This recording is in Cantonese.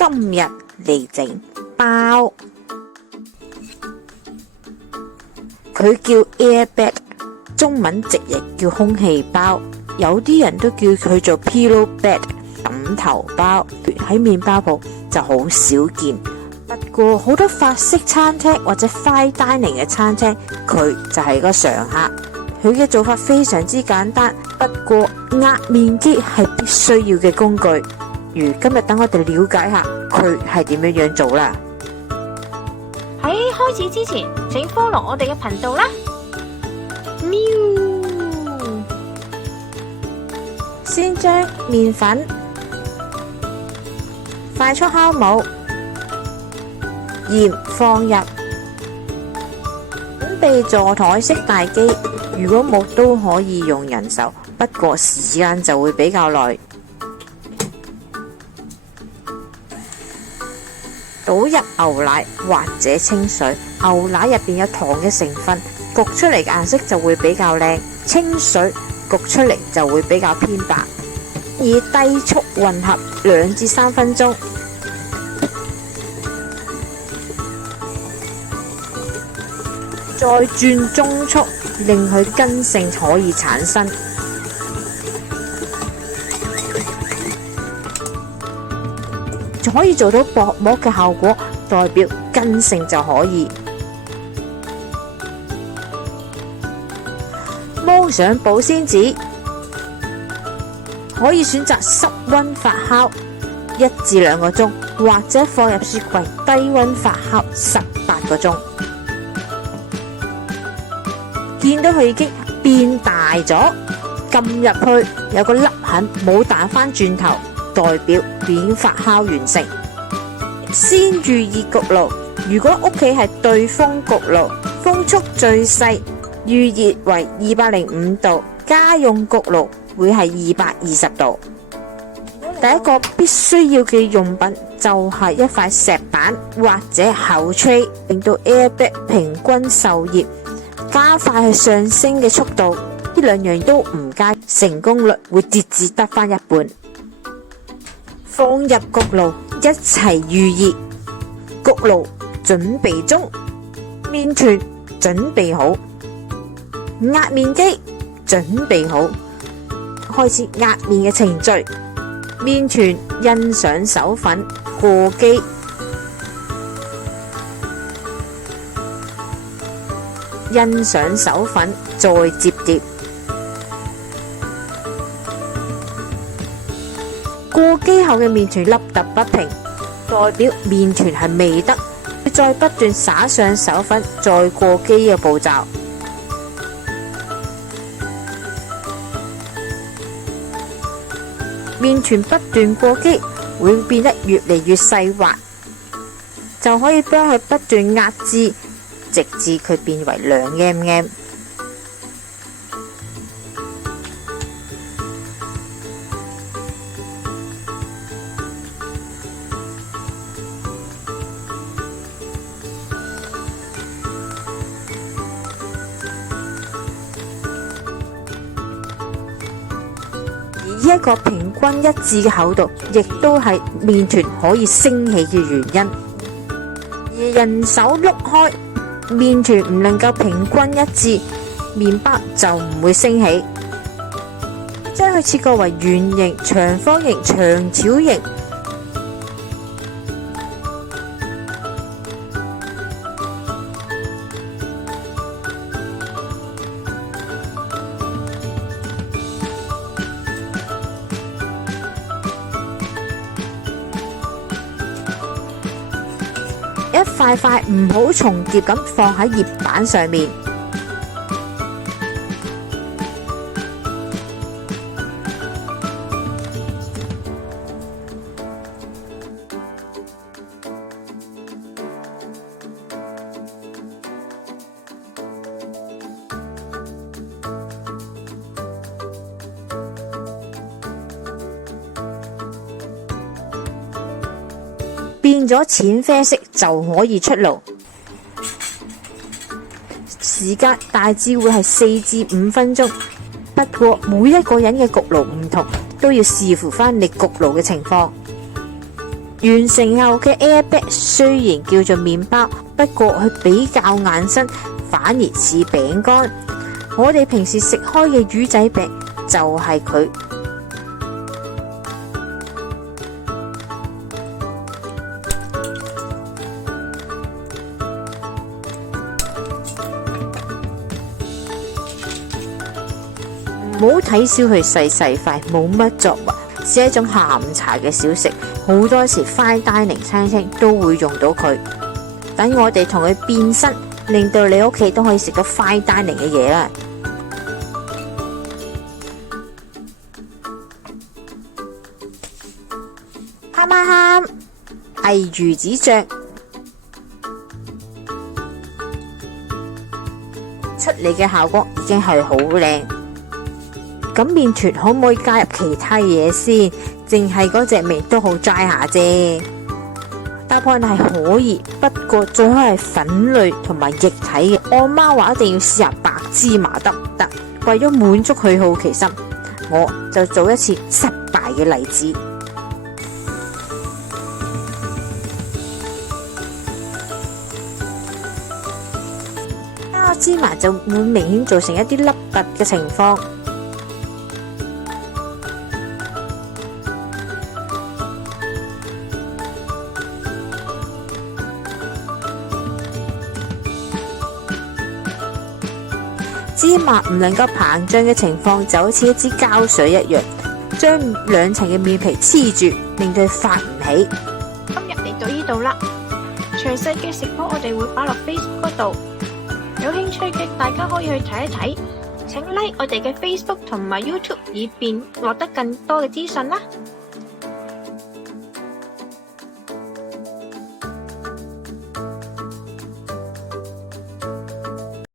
今日嚟整包，佢叫 air bag， 中文直譯叫空氣包，有啲人都叫佢做 pillow bag 枕頭包。喺麵包鋪就好少見，不過好多法式餐廳或者 fine dining 嘅餐廳，佢就係個常客。佢嘅做法非常之簡單，不過壓麵機係必須要嘅工具。如今日等我哋了解下佢係點樣做啦。喺開始之前，請 follow 我哋嘅頻道啦。喵！先將麵粉、快速酵母、鹽放入，準備座台式大機。如果冇都可以用人手，不過時間就會比較耐。倒入牛奶或者清水，牛奶入邊有糖嘅成分，焗出嚟嘅顏色就會比較靚；清水焗出嚟就會比較偏白。以低速混合2至3分鐘，再轉中速，令佢筋性可以產生。就可以做到薄膜嘅效果，代表筋性就可以。摸上保鮮紙，可以選擇室溫發酵1至2個鐘，或者放入雪櫃低溫發酵18個鐘。見到佢已經變大咗，撳入去有個粒痕冇彈返轉頭，代表已經發酵完成。先預熱焗爐，如果屋企係對風焗爐，風速最細，預熱為205度，家用焗爐會係220度。第一個必須要嘅用品就係一塊石板或者厚 tray， 令到 air bag 平均受熱，加快佢上升嘅速度。呢兩樣都唔加，成功率會跌至得返一半。放入焗爐一齊預熱，焗爐準備中，麵團準備好，壓麵機準備好，開始壓麵嘅程序。麵團印上手粉，過機，印上手粉，再摺疊。過機後嘅麵團凹凸不平，代表麵團係未得，再不斷灑上手粉，再過機嘅步驟。麵團不斷過機，會變得越嚟越細滑，就可以幫佢不斷壓至，直至佢變為2mm。呢一個平均一致嘅厚度，亦都係麵團可以升起嘅原因。而人手碌開麵團唔能夠平均一致，麵包就唔會升起。將佢切割為圓形、長方形、長條形。一塊塊唔好重疊咁放喺葉板上面。變咗淺啡色就可以出爐，時間大致會係4至5分鐘。不過每一個人嘅焗爐唔同，都要視乎返你焗爐嘅情況。完成後嘅 airbag 雖然叫做麵包，不過佢比較硬身，反而似餅乾。我哋平時食開嘅魚仔餅就係佢。唔好睇小佢細細塊，冇乜作為，是一種下午茶嘅小食。好多時 fine dining 餐廳都會用到佢。等我哋同佢變身，令到你屋企都可以食到 fine dining 嘅嘢啦。啱啱偽魚子醬出嚟嘅效果已經係好靚。咁麵團可唔可以加入其他嘢先？淨係嗰隻味都好齋下啫。答案係可以，不過最好係粉類同埋液體嘅。我媽話一定要試下白芝麻得唔得？為咗滿足佢好奇心，我就做一次失敗嘅例子。加芝麻就會明顯造成一啲凹凸嘅情況。芝麻唔能夠膨脹嘅情況就好似一支膠水一樣，將兩層嘅麵皮黐住，令佢發唔起。今日嚟到呢度啦，詳細嘅食譜我哋會擺落 Facebook 嗰度，有興趣嘅大家可以去睇一睇。請 like 我哋嘅 Facebook 同埋 YouTube，以便獲得更多嘅資訊啦。